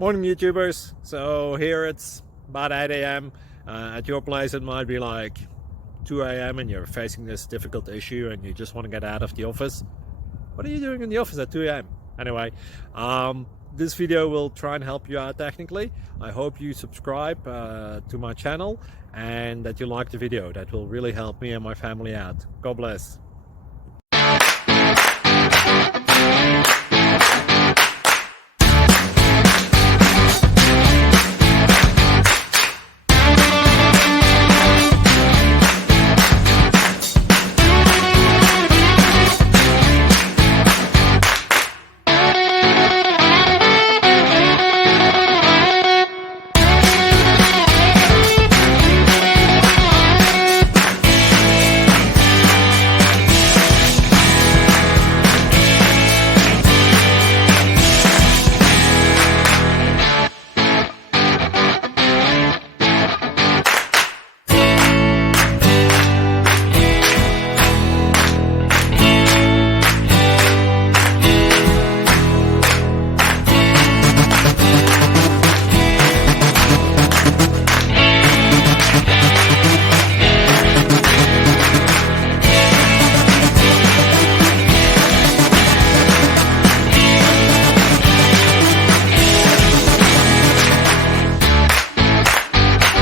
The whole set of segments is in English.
Morning YouTubers. So here it's about 8 a.m. At your place it might be like 2 a.m. and you're facing this difficult issue and you just want to get out of the office. What are you doing in the office at 2 a.m.? Anyway, this video will try and help you out technically. I hope you subscribe to my channel and that you like the video. That will really help me and my family out. God bless.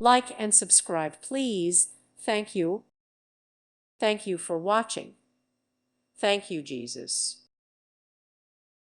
Like and subscribe, please. Thank you. Thank you for watching. Thank you, Jesus.